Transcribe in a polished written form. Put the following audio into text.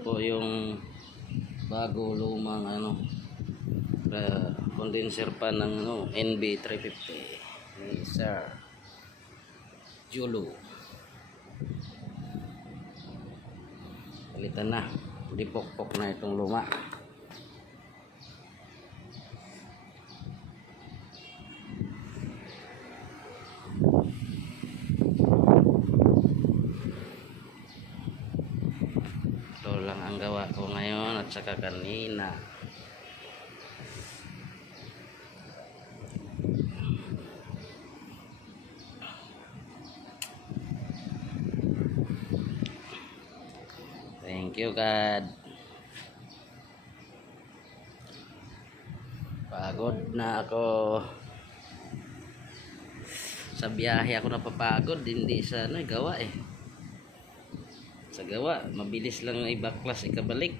po yung bago lumang condenser pa ng NB350 ni Sir Julu. Palitan na, dipokpok na itong luma. Ito lang ang gawa ko ngayon at saka kanina. Thank you God. Pagod na ako. Sa biyahe ako napapagod, hindi sa gawa eh. Sa gawa, mabilis lang ibaklas ikabalik.